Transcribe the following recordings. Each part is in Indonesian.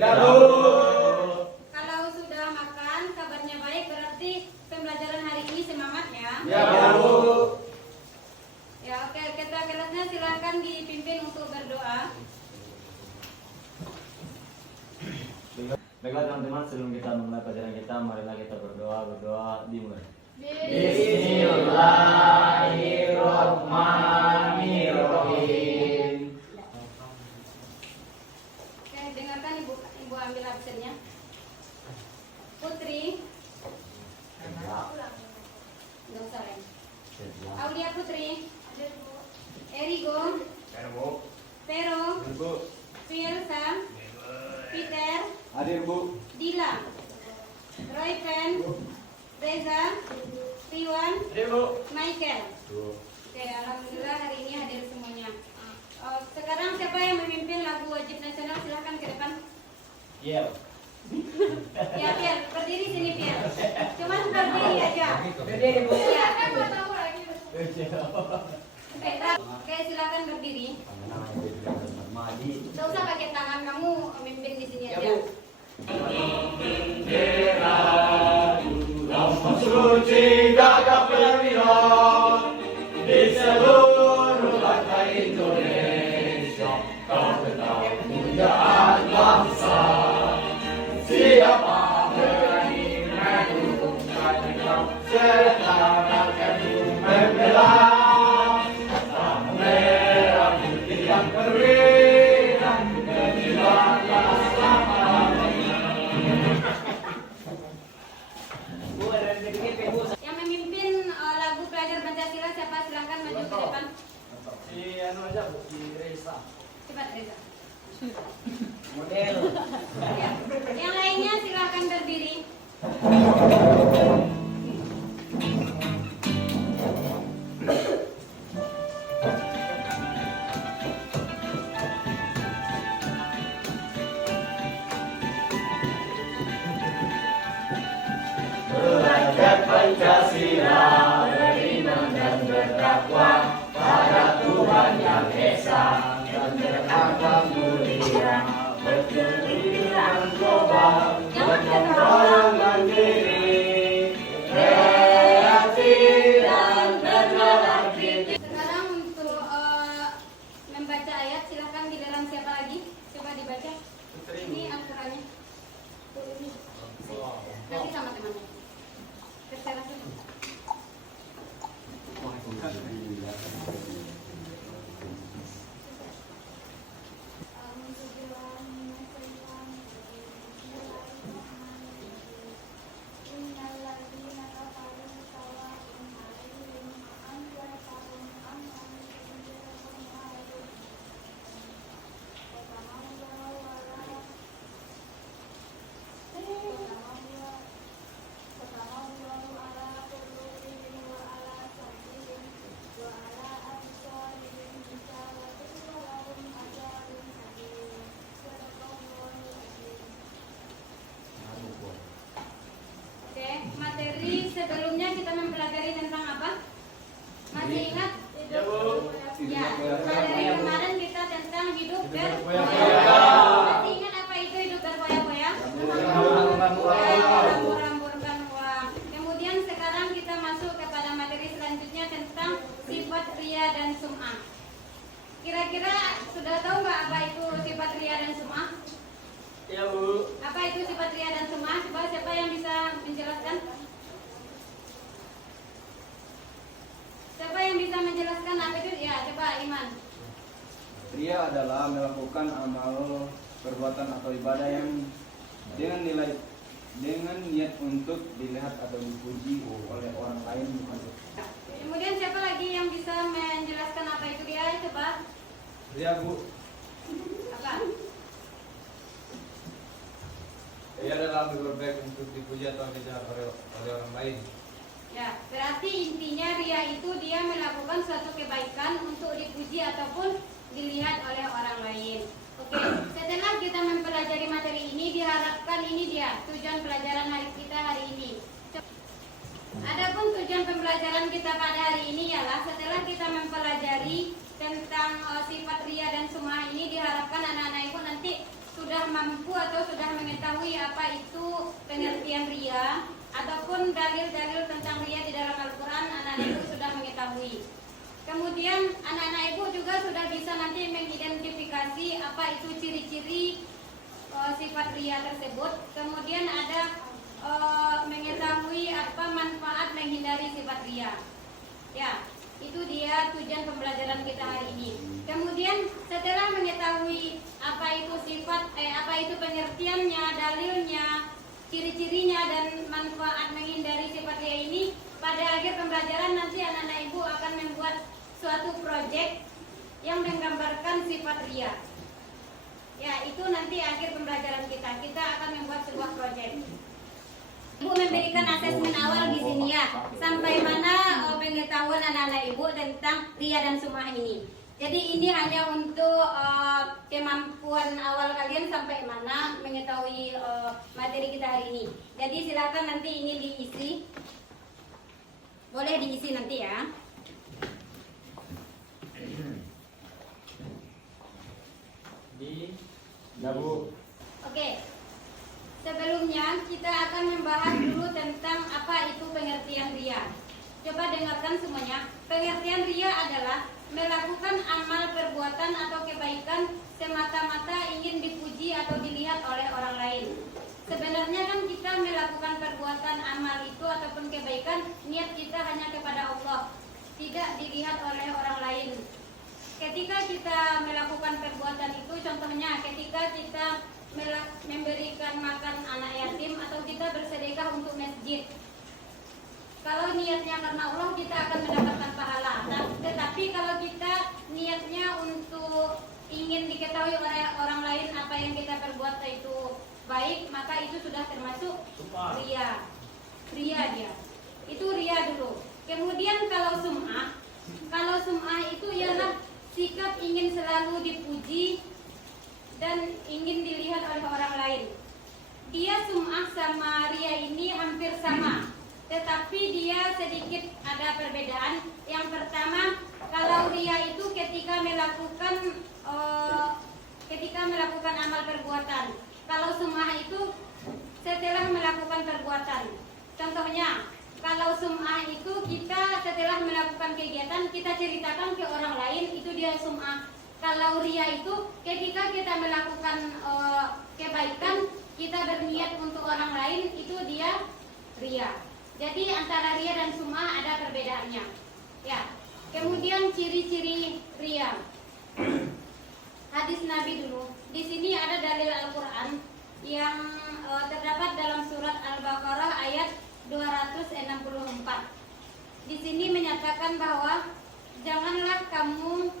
Sudah, Bu. Kalau sudah makan, kabarnya baik, berarti pembelajaran hari ini semangat ya? Ya, Bu. Ya, oke, kita kelasnya silakan dipimpin untuk berdoa. Baiklah teman-teman, sebelum kita memulai pelajaran kita, marilah kita berdoa dimulai. Bismillahirrahmanirrahim. Oke, dengarkan ibu ambil absennya. Putri. Nggak usah, Ren. Aulia Putri. Erigo. Pero. Fielsa. Peter. Hadir, Bu. Dila. Roypen. Reza. Riwan. Hadir, Bu. Michael. Oke, alhamdulillah hari ini hadir semuanya. Sekarang siapa yang memimpin lagu wajib nasional? Silahkan ke depan. Iya. Ya, Pier, berdiri sini, Pier. Cuman berdiri aja. Berdiri, Bu. Ya, kan nggak tahu lagi. Oke, silakan berdiri. Nggak usah pakai tangan, kamu memimpin di sini aja. Suci gagah perwira di seluruh bangsa Indonesia, kau tetap pujaan bangsa. Siapa berani mengumumkan kau serta rakyat membela sang merah putih yang perwira berjibalah selama-lamanya. Yang memimpin lagu pelajar Pancasila siapa? Silakan maju ke depan. Si anu aja, Bu, si Reza. Cepat, Reza. Model. Ya. Yang lainnya silakan berdiri. Belajar Pancasila, beriman dan bertakwa pada Tuhan Yang Esa dan berakhlak mulia, berkeadilan global, berkembang mandiri, kreatif dan bernalar kritis. Sekarang untuk membaca ayat silakan giliran siapa lagi? Coba dibaca. Ini Al-Qur'annya. Nanti sama temannya. Terserah semua. Oke, materi sebelumnya kita mempelajari tentang apa? Masih ingat? Ya, Bu. Ya, materi kemarin kita tentang hidup berfoya-foya. Masih ingat apa itu hidup berfoya-foya? Menghambur-hamburkan uang. Menghambur-hamburkan uang. Kemudian sekarang kita masuk kepada materi selanjutnya tentang sifat ria dan sum'ah. Kira-kira sudah tahu nggak apa itu sifat ria dan sum'ah? Ya, Bu. Apa itu sifat ria dan sum'ah? Coba siapa yang bisa menjelaskan? Siapa yang bisa menjelaskan apa itu? Ya, coba Iman. Ria adalah melakukan amal perbuatan atau ibadah yang dengan niat untuk dilihat atau dipuji oleh orang lain, bukan. Kemudian siapa lagi yang bisa menjelaskan apa itu dia? Coba. Ria, Bu. Apa? Ria adalah berbuat untuk dipuji atau dilihat oleh orang lain. Ya, berarti intinya ria itu dia melakukan suatu kebaikan untuk dipuji ataupun dilihat oleh orang lain. Oke, setelah kita mempelajari materi ini, diharapkan ini dia tujuan pelajaran kita hari ini. Adapun tujuan pembelajaran kita pada hari ini ialah setelah kita mempelajari tentang sifat ria dan sum'ah ini, diharapkan anak-anak itu nanti sudah sudah mampu atau sudah mengetahui apa itu pengertian ria ataupun dalil-dalil tentang ria di dalam Al-Quran, anak-anak ibu sudah mengetahui. Kemudian anak-anak ibu juga sudah bisa nanti mengidentifikasi apa itu ciri-ciri sifat ria tersebut. Kemudian ada mengetahui apa manfaat menghindari sifat ria. Ya, itu dia tujuan pembelajaran kita hari ini. Kemudian setelah mengetahui apa itu sifat, apa itu pengertiannya, dalilnya, ciri-cirinya dan manfaat menghindari sifat ria ini, pada akhir pembelajaran nanti anak-anak ibu akan membuat suatu proyek yang menggambarkan sifat ria. Ya, itu nanti akhir pembelajaran kita. Kita akan membuat sebuah proyek. Ibu memberikan asesmen awal di sini ya, sampai mana pengetahuan anak-anak ibu tentang ria dan sum'ah ini. Jadi ini hanya untuk kemampuan awal kalian sampai mana mengetahui materi kita hari ini. Jadi silakan nanti ini diisi, boleh diisi nanti ya. Oke. Sebelumnya kita akan membahas dulu tentang apa itu pengertian ria. Coba dengarkan semuanya. Pengertian ria adalah melakukan amal perbuatan atau kebaikan semata-mata ingin dipuji atau dilihat oleh orang lain. Sebenarnya kan kita melakukan perbuatan amal itu ataupun kebaikan, niat kita hanya kepada Allah, tidak dilihat oleh orang lain. Ketika kita melakukan perbuatan itu, contohnya ketika kita memberikan makan anak yatim atau kita bersedekah untuk masjid. Kalau niatnya karena Allah, kita akan mendapatkan pahala. Nah, tetapi kalau kita niatnya untuk ingin diketahui oleh orang lain apa yang kita perbuat itu baik, maka itu sudah termasuk ria. Ria dia. Itu ria dulu. Kemudian kalau sum'ah itu ialah sikap ingin selalu dipuji dan ingin dilihat oleh orang lain. Dia sum'ah sama ria ini hampir sama, tetapi dia sedikit ada perbedaan. Yang pertama, kalau ria itu ketika melakukan amal perbuatan. Kalau sum'ah itu setelah melakukan perbuatan. Contohnya, kalau sum'ah itu kita setelah melakukan kegiatan kita ceritakan ke orang lain, itu dia sum'ah. Kalau ria itu ketika kita melakukan kebaikan, kita berniat untuk orang lain, itu dia ria. Jadi antara ria dan sum'ah ada perbedaannya. Ya. Kemudian ciri-ciri ria. Hadis Nabi dulu. Di sini ada dalil Al-Qur'an yang terdapat dalam surat Al-Baqarah ayat 264. Di sini menyatakan bahwa janganlah kamu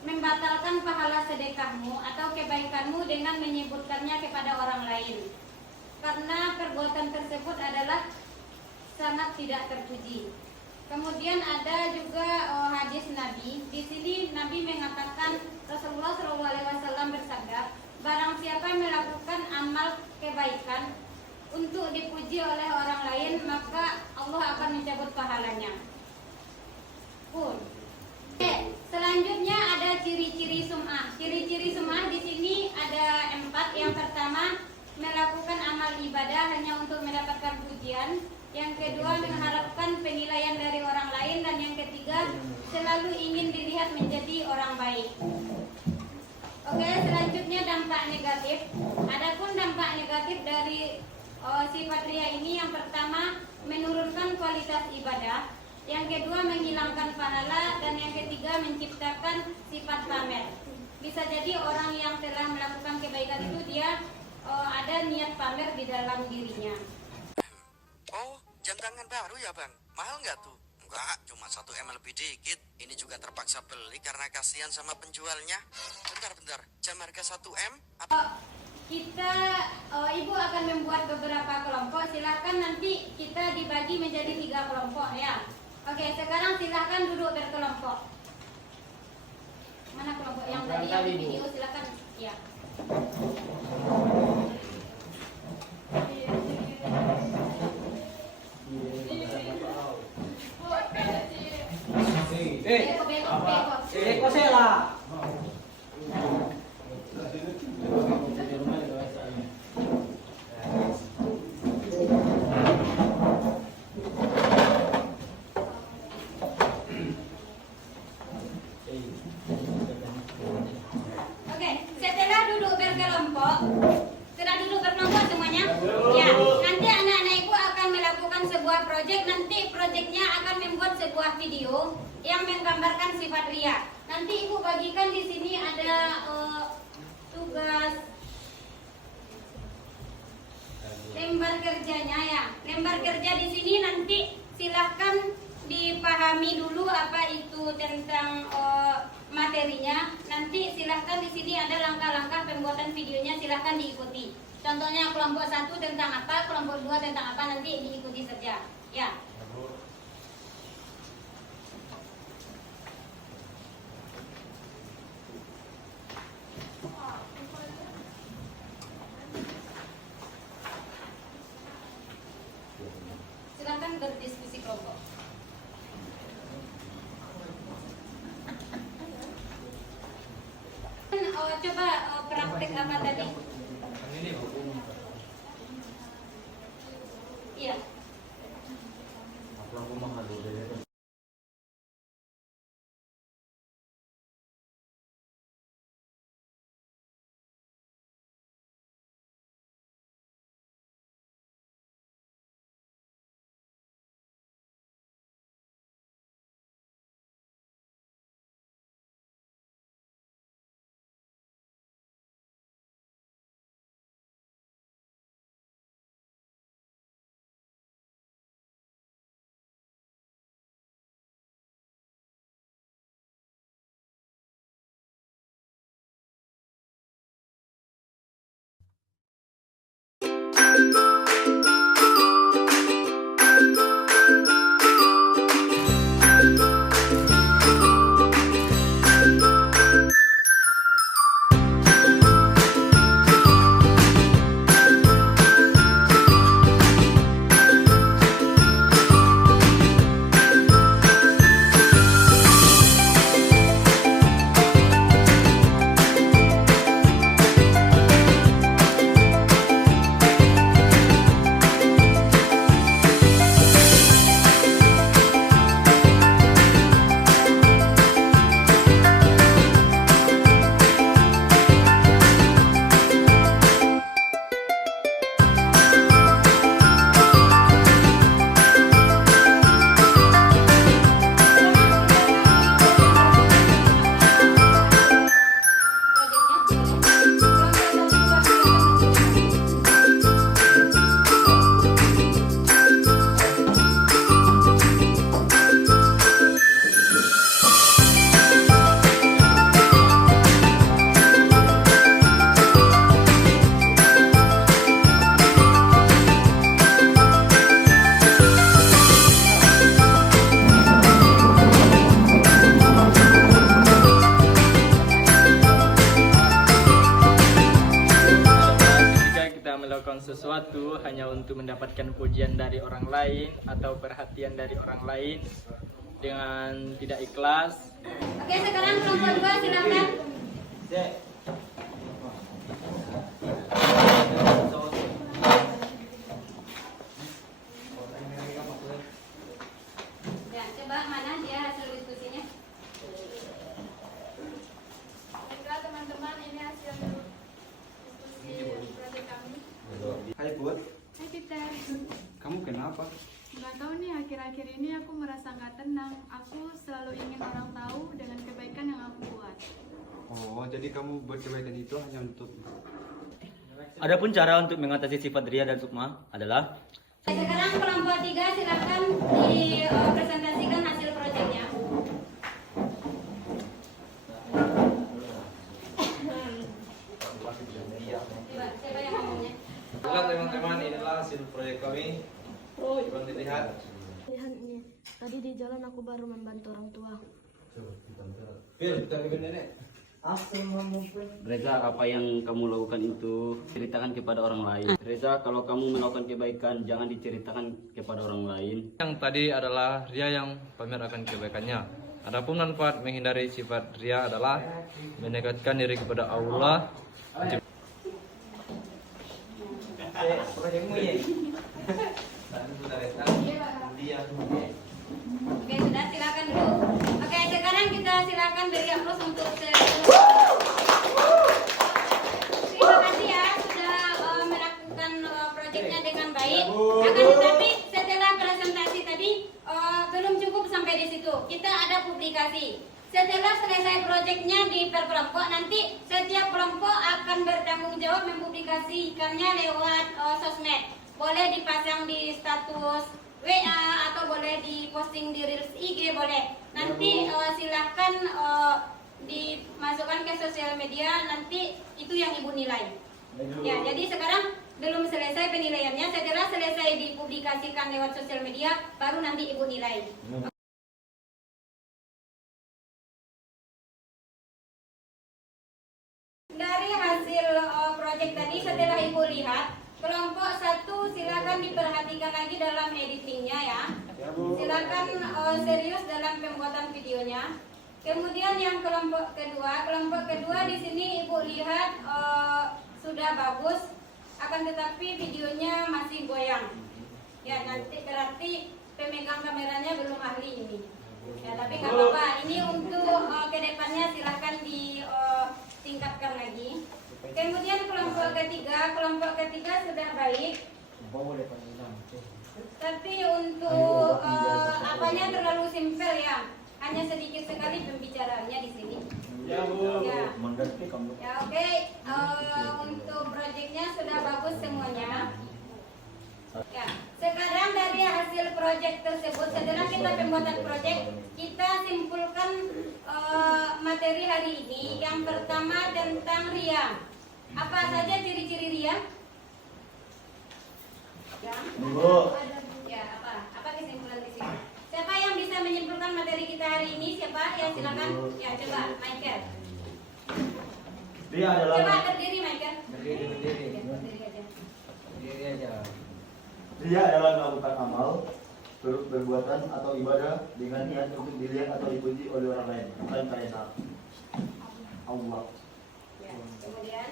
membatalkan pahala sedekahmu atau kebaikanmu dengan menyebutkannya kepada orang lain, karena perbuatan tersebut adalah sangat tidak terpuji. Kemudian ada juga hadis Nabi. Di sini Nabi mengatakan, Rasulullah SAW bersabda, barang siapa melakukan amal kebaikan untuk dipuji oleh orang lain, maka Allah akan mencabut pahalanya. Selanjutnya ada ciri-ciri sum'ah. Ciri-ciri sum'ah di sini ada 4. Yang pertama, melakukan amal ibadah hanya untuk mendapatkan pujian. Yang kedua, mengharapkan penilaian dari orang lain. Dan yang ketiga, selalu ingin dilihat menjadi orang baik. Oke, selanjutnya dampak negatif. Adapun dampak negatif dari sifat ria ini, yang pertama, menurunkan kualitas ibadah. Yang kedua, menghilangkan pahala. Dan yang ketiga, menciptakan sifat pamer. Bisa jadi orang yang telah melakukan kebaikan itu dia ada niat pamer di dalam dirinya. Oh, jam tangan baru ya bang? Mahal nggak tuh? Enggak, cuma 1 M lebih dikit. Ini juga terpaksa beli karena kasihan sama penjualnya. Bentar, jam harga 1 M? Ibu akan membuat beberapa kelompok. Silahkan nanti kita dibagi menjadi 3 kelompok ya. Oke, sekarang silahkan duduk berkelompok. Mana kelompok yang tadi yang di video? Silahkan. Ya. Beko. menggambarkan sifat ria. Nanti Ibu bagikan di sini ada tugas lembar kerjanya ya. Lembar kerja di sini nanti silahkan dipahami dulu apa itu tentang materinya. Nanti silahkan di sini ada langkah-langkah pembuatan videonya, silahkan diikuti. Contohnya kelompok 1 tentang apa, kelompok 2 tentang apa, nanti diikuti saja. Ya. Silahkan berdiskusi kelompok. Coba praktek apa tadi? Iya. Sesuatu hanya untuk mendapatkan pujian dari orang lain atau perhatian dari orang lain dengan tidak ikhlas. Oke, sekarang kelompok 2 silakan. Ya, coba mana dia hasil diskusinya? Baiklah teman-teman, ini hasil diskusi proyek kami. Hai Bud, Hai Peter, kamu kenapa? nggak tahu nih akhir-akhir ini aku merasa nggak tenang. Aku selalu ingin orang tahu dengan kebaikan yang aku buat. Oh, jadi kamu buat kebaikan itu hanya untuk... Adapun cara untuk mengatasi sifat ria dan sukma adalah Sekarang kelompok 3 silakan dipresentasikan hasil proyeknya. Siapa yang ngomongnya? Baiklah teman-teman, inilah hasil proyek kami. Coba dilihat. Lihat ini, tadi di jalan aku baru membantu orang tua. Phil, kita bikin nenek. Reza, apa yang kamu lakukan itu ceritakan kepada orang lain. Reza, kalau kamu melakukan kebaikan jangan diceritakan kepada orang lain. Yang tadi adalah ria yang pamer akan kebaikannya. Adapun manfaat menghindari sifat ria adalah mendekatkan diri kepada Allah. Oke, sudah silakan dulu. Oke, sekarang kita silakan beri aplaus untuk terima kasih ya sudah melakukan proyeknya dengan baik. Akan tetapi setelah presentasi tadi belum cukup sampai di situ. Kita ada publikasi. mempublikasikannya lewat sosmed. Boleh dipasang di status WA atau boleh diposting di Reels IG, boleh. Nanti silahkan dimasukkan ke sosial media, nanti itu yang Ibu nilai. Ya, jadi sekarang belum selesai penilaiannya. Setelah selesai dipublikasikan lewat sosial media, baru nanti Ibu nilai. Dari hasil proyek tadi, setelah Ibu lihat, kelompok 1 silakan diperhatikan lagi dalam editingnya ya. Silakan serius dalam pembuatan videonya. Kemudian yang kelompok kedua di sini Ibu lihat sudah bagus, akan tetapi videonya masih goyang. Ya, nanti berarti pemegang kameranya belum ahli ini. Ya, tapi nggak apa-apa. Ini untuk kedepannya silahkan ditingkatkan lagi. Kemudian kelompok ketiga sudah baik. Tapi untuk apanya terlalu simpel ya. Hanya sedikit sekali pembicaraannya di sini. Ya, Bu. Ya, ya oke. Untuk proyeknya sudah bagus semuanya. Ya, sekarang dari hasil proyek tersebut, setelah kita pembuatan proyek, kita simpulkan materi hari ini. Yang pertama tentang ria. Apa saja ciri-ciri ria? Ya. Ya, apa kesimpulan di sini? Siapa yang bisa menyimpulkan materi kita hari ini? Siapa? Ya, silakan. Ya, coba, Michael. Dia adalah Coba berdiri, Michael. Berdiri. Ya, berdiri aja. Berdiri aja. dia adalah melakukan amal, perbuatan atau ibadah dengan niat untuk dilihat atau dipuji oleh orang lain, bukan karena Allah. Ya, kemudian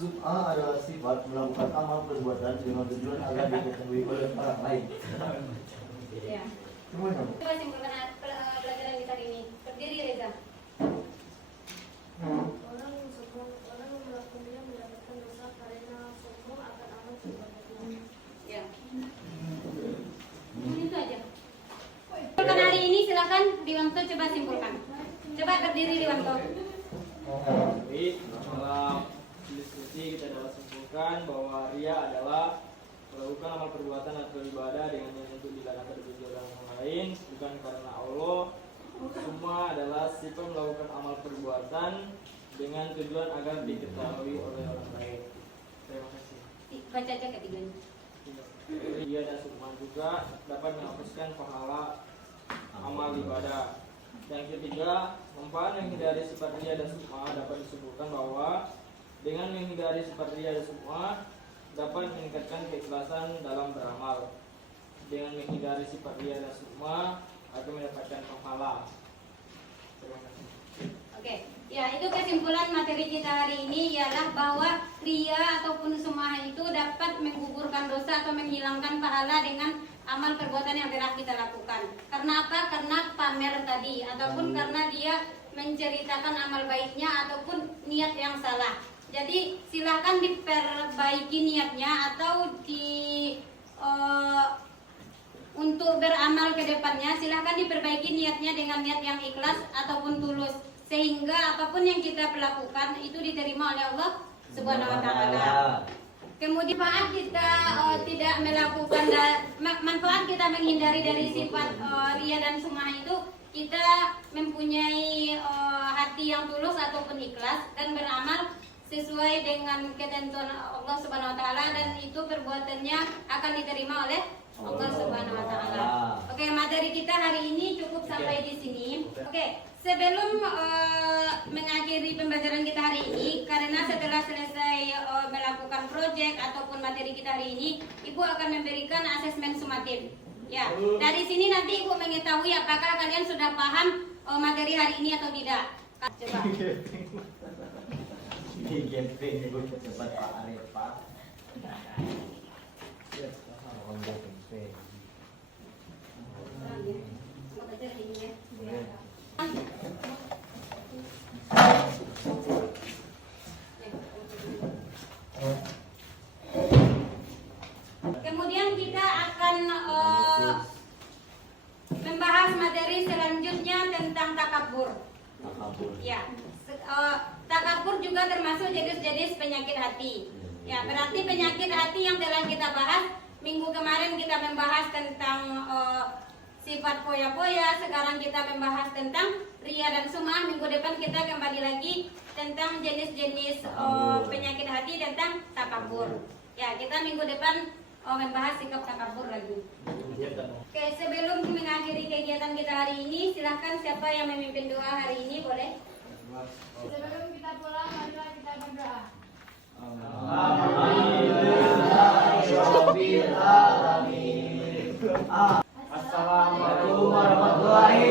Sum'ah adalah sifat melakukan amal perbuatan dengan tujuan agar diketahui oleh orang lain. ya. Gimana? Coba simpulkan pelajaran kita hari ini. Berdiri, Reza. Orang yang melakukannya mendapatkan dosa karena sombong akan amal perbuatannya. Ya. Itu aja. Simpulkan hari ini, silakan Diwanto coba simpulkan. Coba berdiri, Diwanto. Baik, dalam diskusi kita dapat simpulkan bahwa ria adalah melakukan amal perbuatan atau ibadah dengan niat untuk dilihat atau dipuji oleh orang lain, bukan karena Allah. Semua adalah sifat melakukan amal perbuatan dengan tujuan agar diketahui oleh orang lain. Terima kasih. Baca aja ketiganya. Dia dan Sukma juga dapat menghapuskan pahala amal ibadah. Yang ketiga, manfaat menghindari sifat ria dan sukma dapat disebutkan bahwa dengan menghindari sifat ria dan sukma dapat meningkatkan keikhlasan dalam beramal. Dengan menghindari sifat ria dan sukma akan mendapatkan pahala. Terima kasih. Oke, ya itu kesimpulan materi kita hari ini ialah bahwa ria ataupun sum'ah itu dapat menggugurkan dosa atau menghilangkan pahala dengan amal perbuatan yang telah kita lakukan. Karena apa? Karena pamer tadi, ataupun karena dia menceritakan amal baiknya ataupun niat yang salah. Jadi silahkan diperbaiki niatnya atau untuk beramal ke depannya silahkan diperbaiki niatnya dengan niat yang ikhlas ataupun tulus, sehingga apapun yang kita lakukan itu diterima oleh Allah Subhanahu wa taala. Kemudian manfaat kita tidak melakukan manfaat kita menghindari dari sifat ria dan sum'ah itu, kita mempunyai hati yang tulus ataupun ikhlas dan beramal sesuai dengan ketentuan Allah Subhanahu wa taala, dan itu perbuatannya akan diterima oleh Allah Subhanahu wa taala. Oke, materi kita hari ini cukup sampai di sini. Oke, sebelum mengakhiri pembelajaran kita hari ini, karena setelah selesai melakukan proyek ataupun materi kita hari ini, Ibu akan memberikan asesmen sumatif. Ya, dari sini nanti Ibu mengetahui apakah kalian sudah paham materi hari ini atau tidak. Coba. cepat Pak Arif, Pak. Kemudian kita akan membahas materi selanjutnya tentang takabur. Ya, takabur takabur juga termasuk jenis-jenis penyakit hati. Ya, berarti penyakit hati yang telah kita bahas minggu kemarin kita membahas tentang sifat poya-poya, sekarang kita membahas tentang ria dan sum'ah. Minggu depan kita kembali lagi tentang jenis-jenis penyakit hati tentang takabur. Ya, kita minggu depan membahas sikap takabur lagi. Oke, sebelum mengakhiri kegiatan kita hari ini, silahkan siapa yang memimpin doa hari ini boleh. Sebelum kita pulang, marilah kita berdoa. Assalamualaikum warahmatullahi